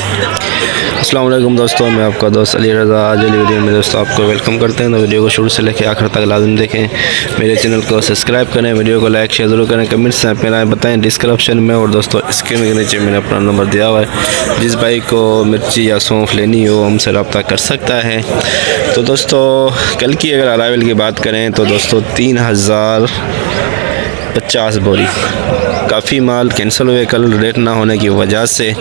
अस्सलाम वालेकुम दोस्तों, मैं आपका दोस्त अली रज़ा। आज वाली वीडियो में दोस्तों आपको वेलकम करते हैं। तो वीडियो को शुरू से लेकर आखिर तक लाजम देखें। मेरे चैनल को सब्सक्राइब करें, वीडियो को लाइक शेयर ज़रूर करें, कमेंट्स में अपनी राय बताएं डिस्क्रिप्शन में। और दोस्तों स्क्रीन के नीचे मैंने अपना नंबर दिया हुआ है, जिस भाई को मिर्ची या सौंफ लेनी हो हमसे रब्ता कर सकता है। तो दोस्तों कल की अगर अराइवल की बात करें तो दोस्तों 3050 बोरी, काफ़ी माल कैंसिल हुए कल रेट ना होने की वजह से।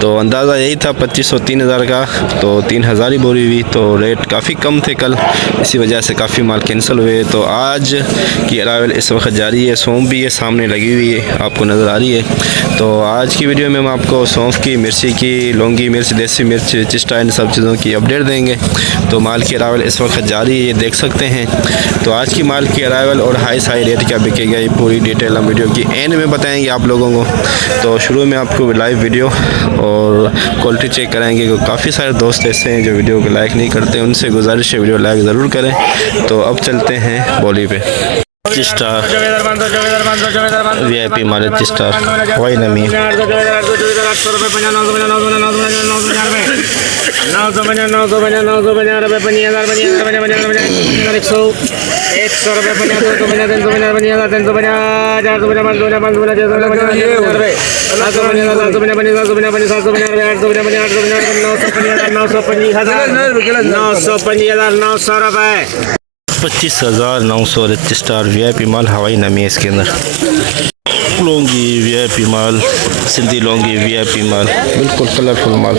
तो अंदाज़ा यही था 2500-3000 का, तो 3000 ही बोरी हुई। तो रेट काफ़ी कम थे कल, इसी वजह से काफ़ी माल कैंसिल हुए। तो आज की अराइवल इस वक्त जारी है। सौंफ भी है सामने लगी हुई है, आपको नज़र आ रही है। तो आज की वीडियो में हम आपको सौंफ की, मिर्ची की, लौंगी मिर्च, देसी मिर्च, चिस्टा, इन सब चीज़ों की अपडेट देंगे। तो माल की अराइवल इस वक्त जारी है, ये देख सकते हैं। तो आज की माल की अराइवल और हाई रेट क्या बिकेगा, ये पूरी डिटेल हम वीडियो की एंड में बताएंगे आप लोगों को। तो शुरू में आपको लाइव वीडियो और क्वालिटी चेक कराएंगे। काफ़ी सारे दोस्त ऐसे हैं जो वीडियो को लाइक नहीं करते, उनसे गुजारिश है वीडियो लाइक ज़रूर करें। तो अब चलते हैं बोली पे। स्टार VIP मालिक स्टार वही नमी ₹25,900 स्टार VIP माल हवाई नमी है इसके अंदर। लौंगी VIP माल, सिंधी लौंगी VIP माल, बिल्कुल कलरफुल माल।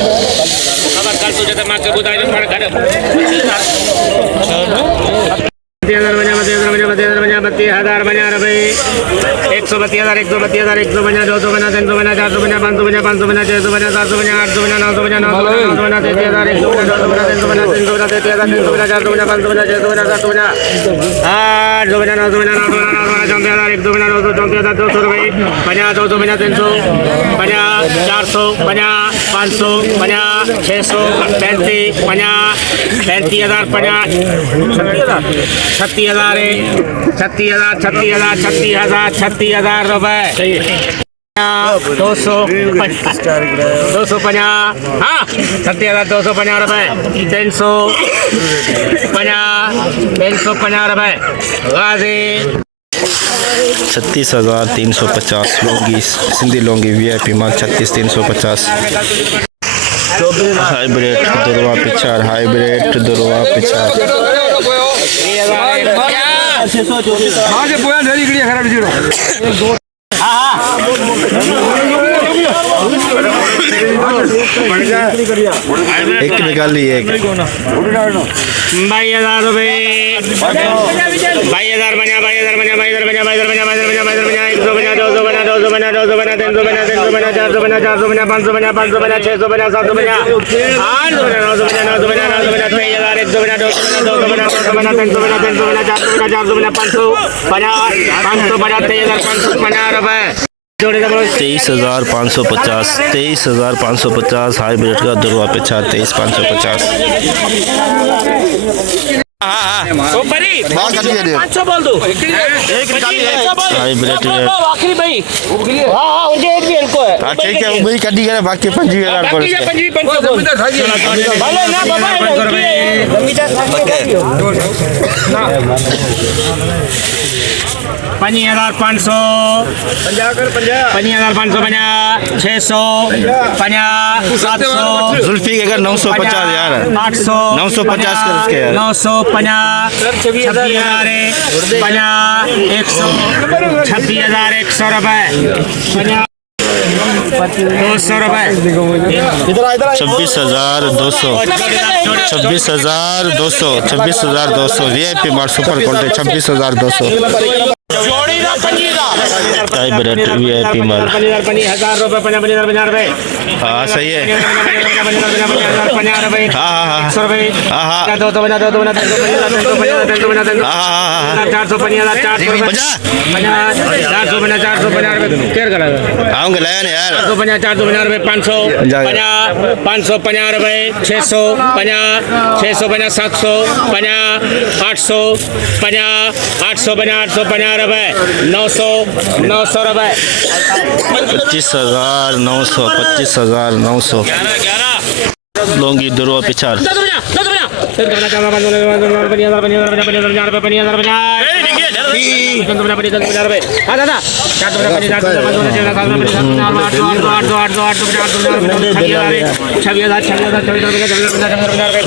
₹36,350 लौंगी, सिंधी लौंगी VIP माल 36,350। हाइब्रिड दुरवा पिछाड़, हाइब्रिड दुरवा पिछाड़ एक निकाली एक ₹22,000 ₹23,550 हाइब्रिड का दुरवा पिछाड़ 23,550। बाकी 25,000 जुल्फी के अगर 950 यार, 950 कर उसके यार, 26,100 रुपए, 26,200 VIP माल सुपर क्वालिटी 26,200। हाइब्रिड VIP माल हाँ सही है। आऊंगा लाया ना यार। 550 रुपए, 650, 650, 750, 850, 850 रुपए, 900, 900 रुपए 25,900 25,900 लौंगी दुर्वा पिछाड़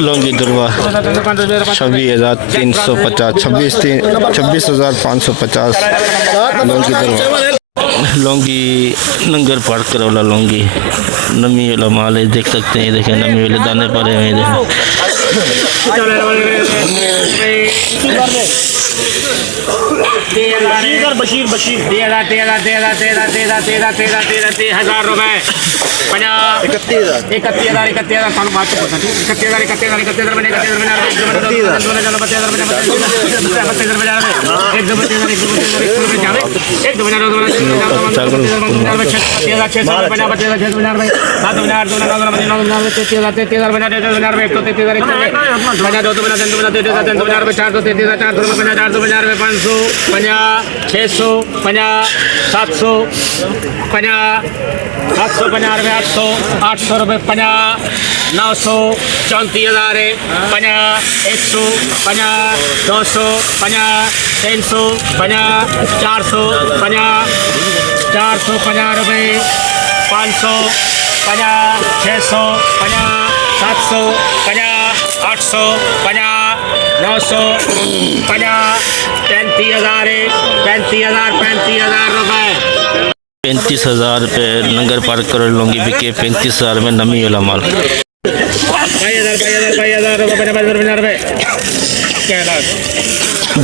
लौंगी दुर्वा 26,350 26,550 लौंगी दुर्वा लौंगी नंगर पार कर वाला लौंगी नमी वाला माल है देख सकते हैं देखें नमी वाले दाने पड़े हुए हैं बशीर 13,000 रुपए 800 रुपये 900 34,000 100 200 300 400 450 रुपये 500 600 700 800 900 35,000 रुपये 35,000 रुपये नंगर पार कर लौंगी बिके 35,000 में नमी वाला माल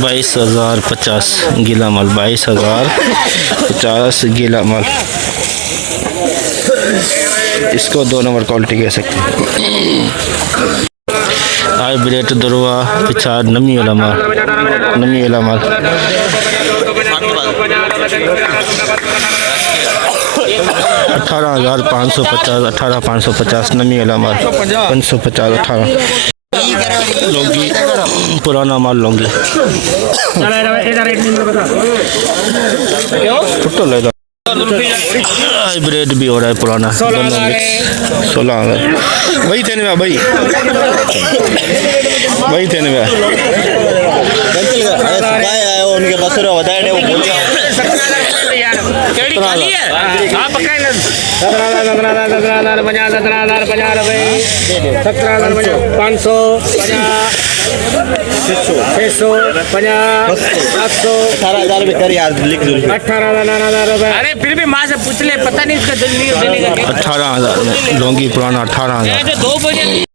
22,050 गीला माल 22,050 गीला माल इसको 2 नंबर क्वालिटी कह सकते हैं हाइब्रिड दुर्वा पिछाड़ नमी वाला माल 18,550 नमी वाला माल 550 18 लौंगी पुराना माल लौंगी हाइब्रिड भी हो रहा है पुराना 16,000 वही थे ना भाई उनके बस बताए वो बोल 18,000 रुपए। अरे फिर भी माँ से पूछ ले पता नहीं इसका दिल्ली 18,000 लौंगी पुराना 18,000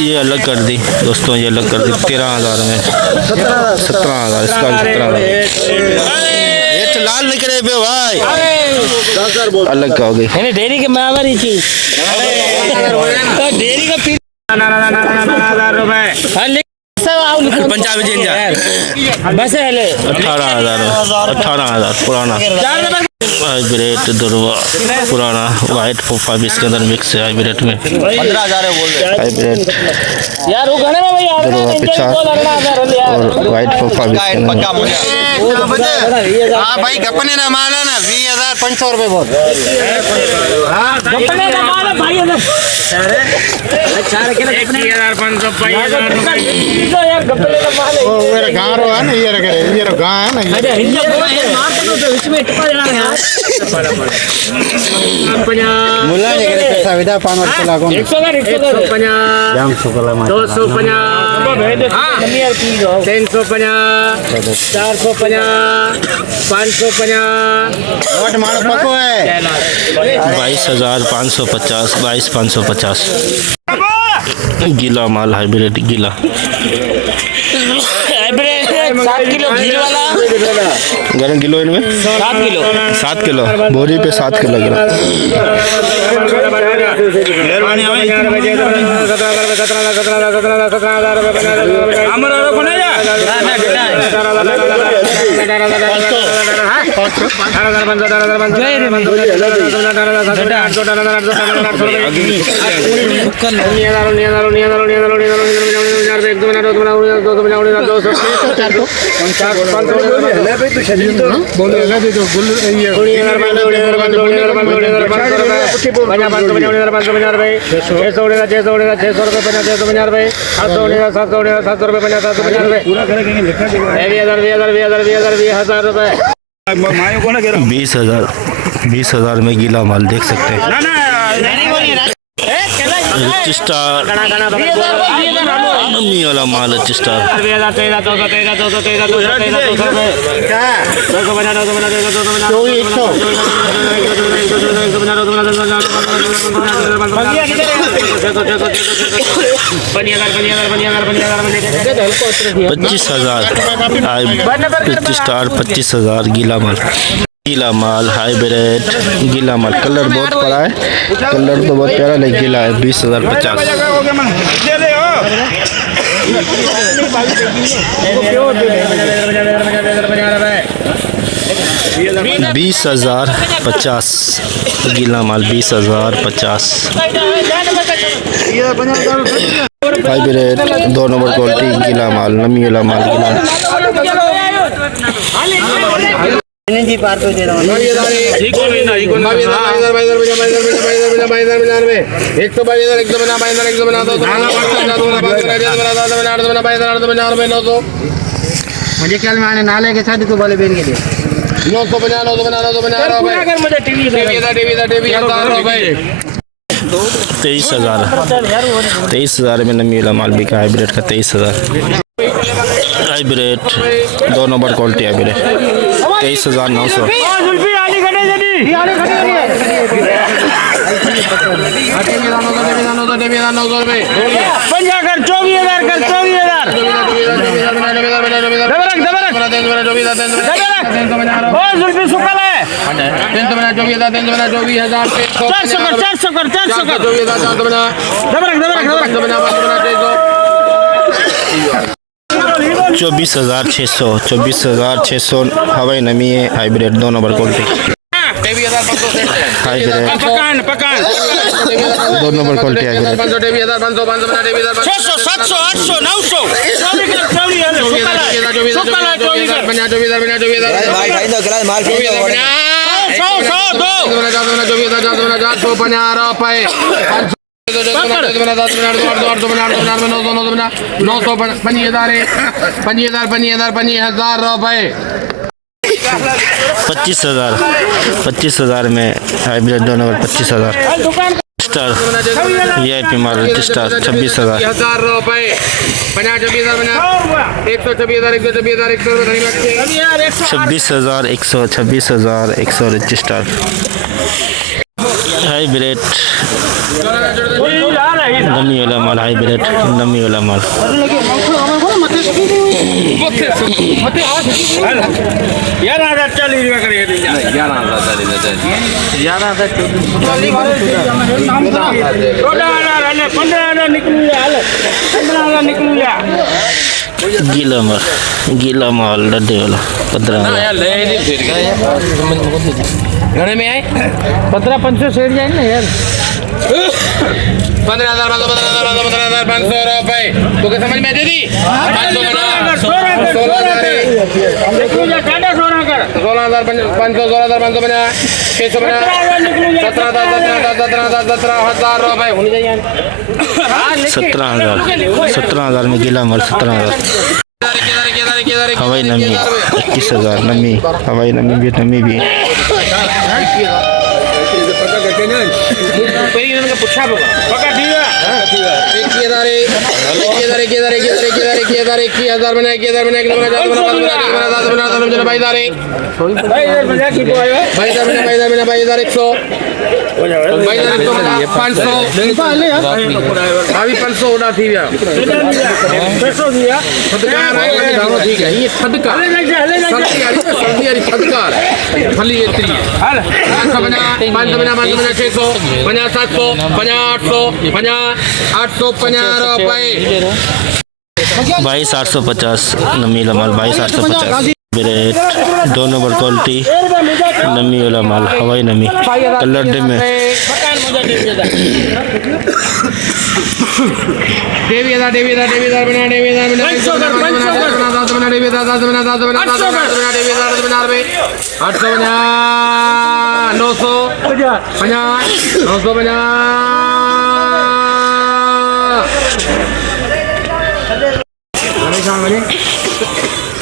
ये अलग कर दी दोस्तों ये अलग कर दी 13,000 में 17,000 इसका 17,000 लाल निकले पे भाई अलग का हो गई डेयरी के बराबर ही चीज डेयरी का 18,000 रुपए पंजाबी जिंजा बस है 18,000 पुराना हाइब्रिड दुर्वा पुराना वाइट फोफा भी इसके अंदर मिक्स है हाइब्रिड में 15,000 बोल रहे हाइब्रिड यार वो घने में भैया दुर्वा पिछाड़ और वाइट फोफा भी इसके अंदर हाँ भाई गपने ना माल है ना 20,500 रुपए बहुत गपने का माल है भाई 21,500 यार गपने का माल है वो मेरा गाँव रो है ना ये गाँव है ना अरे हिंदी मार तो बीच में टिपा देना है मुला ने करे पैसा विदा 500 लागो 150 जाम सुकला मा 250 350 450 550 नोट मारो पको है 22,550 22,550 गीला माल हाइब्रिड गीला 7 किलो घी वाला गरम किलो इनमें 7 किलो बोरी पे 7 किलो गिरा बीस हजार में गीला माल देख सकते हैं। रिच स्टार नमी वाला माल रिच स्टार। पच्चीस हजार रिच स्टार 25,000 गीला माल हाइब्रिड गीला माल। कलर बहुत बड़ा है, कलर तो बहुत प्यारा लेकिन गीला है। 20,050। 20,050 गीला माल 20,050। हाइब्रिड 2 नंबर क्वालिटी गीला माल नमी वाला माल गीला। जी पार तो दे रहा हूँ। 122,000 मुझे ख्याल में आने नाले के साथ को बोले बेन के लिए 23,000 में नमी वाला माल बिका हाइब्रिड का 23,000। Hybrid 2 number quality hybrid 23,900। चौबीस 24,600 हवाई नमी है hybrid 2 number quality. Hybrid 2 number quality hybrid 25,000 में हाइब्रिड 2 नंबर 25,000। स्टार VIP माल स्टार 26,000। 26,100 rich star. हाइब्रिड नमी वाला माल हाइब्रिड नमी वाला माल। गीला माल डड्डे वाला 15,000। घने में आए 1500 सेठ जाए ना यार। 15,500 रुपए तो क्या समझ में दे दी 17,000 में गीला माल 17,000। हवाई नमी 21,000 नमी हवाई नमी भी नमी भी। ₹22,850 नमी माल 22,850। रेट 2 नंबर क्वालिटी नमी वाला माल हवाई नमी कलर डे में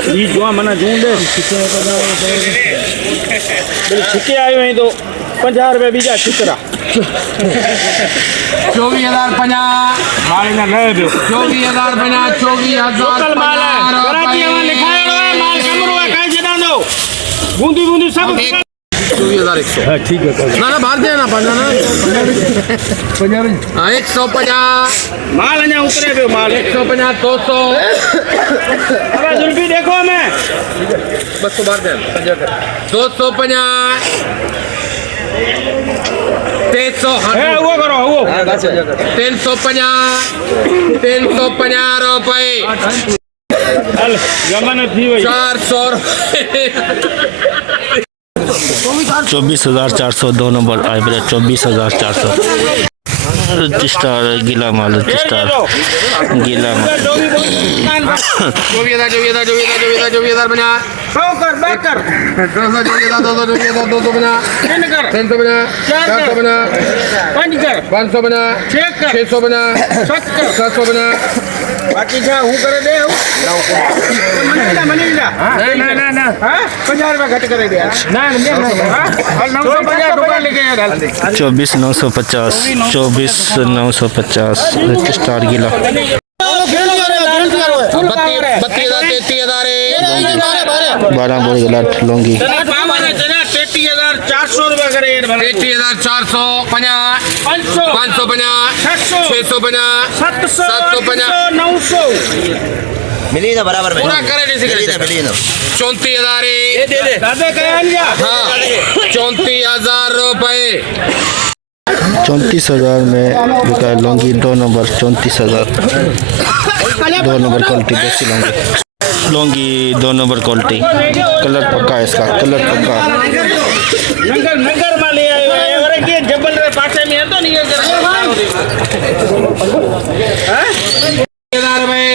900 मना जूं दे छिके आयो हैं तो 50 रुपए बीजा छिकरा 24,050 माल ना ले दो 24,050 लोकल माल है कराची में लिखायो है माल कमरो है काई जडा दो बूंदी बूंदी सब 24,100 हां ठीक है ना बाहर दे ना 50 हाँ 150 माल अना उतरे पे माल 150 200 अब जुल्फी देखो मैं बस तो बाहर दे 250 300 है वो करो वो 350 रुपए चल जमाना थी भाई 400 24,400 2 नंबर हाइब्रिड 24,400 स्टार गीला माल स्टार गीला माल 24,050 कर बेकर बाकी जा हूं करे दे मनीला ना हां 50 रुपए घट करे दे ना 950 दुकान लेके यार 24,950 24,950 स्टार गीला 12 बोरी गलाट लौंगी 33,400 रुपए करे 33,450 550 650 750 900 मिली ना बराबर में पूरा करे नहीं मिली ना 34,000 दे दादे कया हाँ 34,000 रुपए 34,000 में बिका लौंगी 2 नंबर 34,000 2 नंबर क्वालिटी देसी लौंगी 2 नंबर क्वालिटी कलर पक्का है इसका कलर पक्का नगर माले आयो है और ये जबल रे पासे में है तो नहीं है हैं 1000 रुपए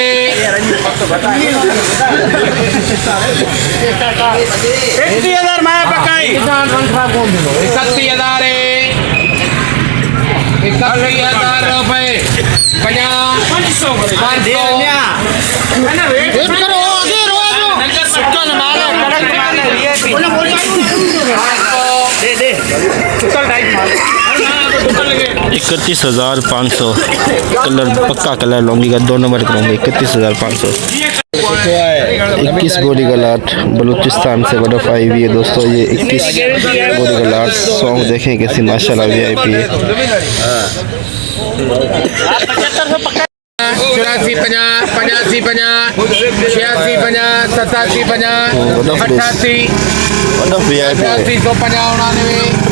30,000 माया पकाई 31,000 31,000 रुपए 50 500 31,500 कलर पक्का कलर लौंगी का 2 नंबर करूँगी 31,500 21 बोरी का लाट बलूचिस्तान से बटरफ्लाई भी है दोस्तों ये 21 बोरी का लाट सॉन्ग देखें कैसी माशाल्लाह VIP है 84 50 85 50 86 50 87 50 88 VIP 150 99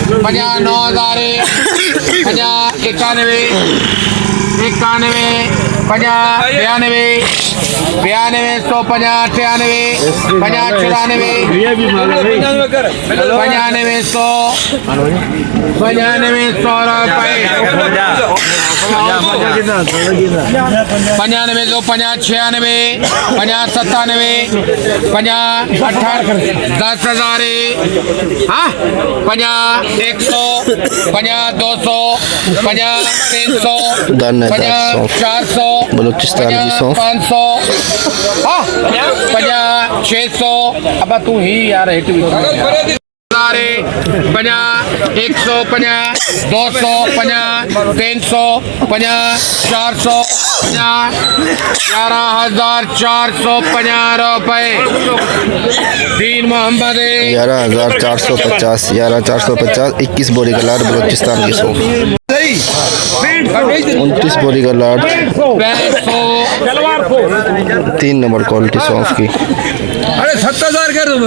91 91 50 92 150 98 50 94 बलूचिस्तान की सौंफ 500 600 अब तू ही यार हिट भी 50 150 250 300 400 11,450 रुपए दीन मोहम्मद 11,450 11,450 21 बोरी का लाट बलूचिस्तान की सौंफ 29 बोरी का लाट 3 नंबर क्वालिटी सौंफ की अरे 7,000 कर दूं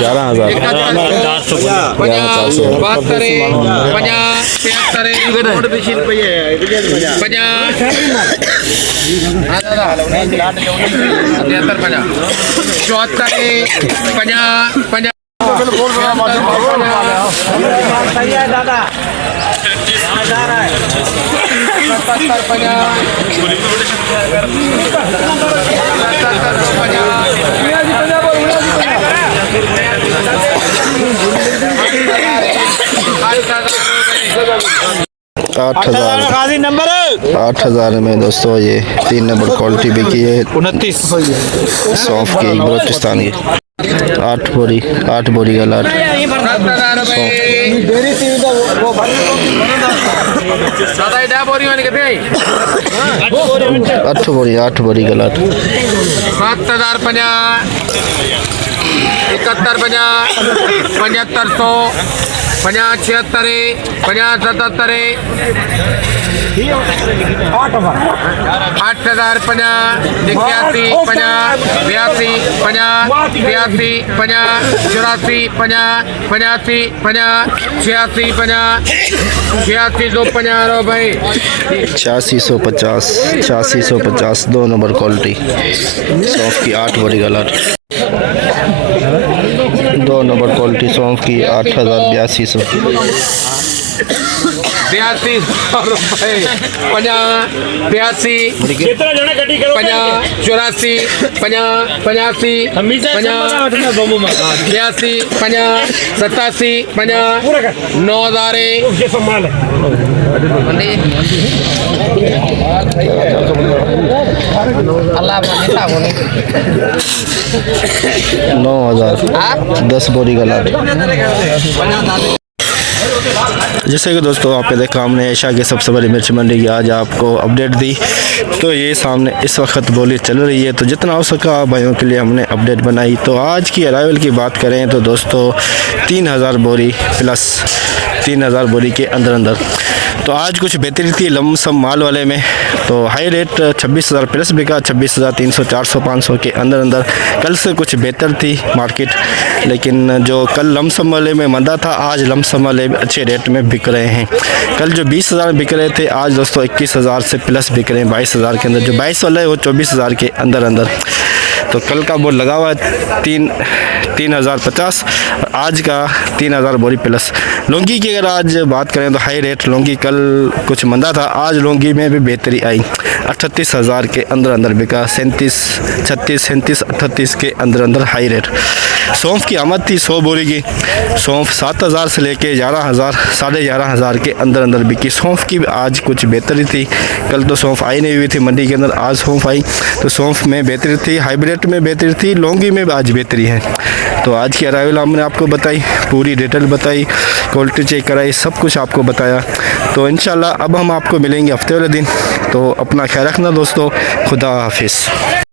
11,000 400 72 73 आठ हजार में दोस्तों ये 3 नंबर क्वालिटी बिकी है 29 सौंफ की बलोचिस्तान की 8 बोरी का लाट आठ बोरी का लाट 8650 2 नंबर क्वालिटी सौंफ की 8 बोरी का लाट 2 नंबर क्वालिटी सौंफ की 8200 ₹82 कितना जने गड्डी करो 84 85 87 9000 ये सम्मान है अल्लाह 9000 10 बोरी का लाट जैसे कि दोस्तों आपने देखा हमने एशिया की सबसे बड़ी मिर्च मंडी की आज आपको अपडेट दी। तो ये सामने इस वक्त बोली चल रही है, तो जितना हो सका भाइयों के लिए हमने अपडेट बनाई। तो आज की अराइवल की बात करें तो दोस्तों 3000 बोरी प्लस 3000 बोरी के अंदर तो आज कुछ बेहतरी थी लमसम माल वाले में। तो हाई रेट 26,000 प्लस बिका, 26,300 400 500 के अंदर कल से कुछ बेहतर थी मार्केट, लेकिन जो कल लमसम वाले में मंदा था आज लमसम वाले अच्छे रेट में बिक रहे हैं। कल जो 20,000 बिक रहे थे आज दोस्तों 21,000 से प्लस बिक रहे हैं, 22,000 के अंदर। जो 22 वाला है वो 24,000 के अंदर। तो कल का बोर्ड लगा हुआ है 3,050, आज का 3,000 बोरी प्लस। लौंगी की अगर आज बात करें तो हाई रेट लौंगी कल कुछ मंदा था, आज लौंगी में भी बेहतरी आई। 38,000 के अंदर बिका, 37 36 37 38 के अंदर हाई रेट। सौंफ की आमद थी 100 बोरी की, सौंफ 7,000 से लेके 11,000 11,500 के अंदर बिकी। सौंफ की आज कुछ बेहतरी थी, कल तो सौंफ आई नहीं हुई थी मंडी के अंदर, आज सौंफ आई तो सौंफ में बेहतरी थी, हाइब्रिड में बेहतरी थी, लौंगी में आज बेहतरी है। तो आज की अराइवल हमने आपको बताई, पूरी डिटेल बताई, क्वालिटी चेक कराई, सब कुछ आपको बताया। तो इंशाल्लाह अब हम आपको मिलेंगे हफ्ते वाले दिन। तो अपना ख्याल रखना दोस्तों, खुदा हाफिज़।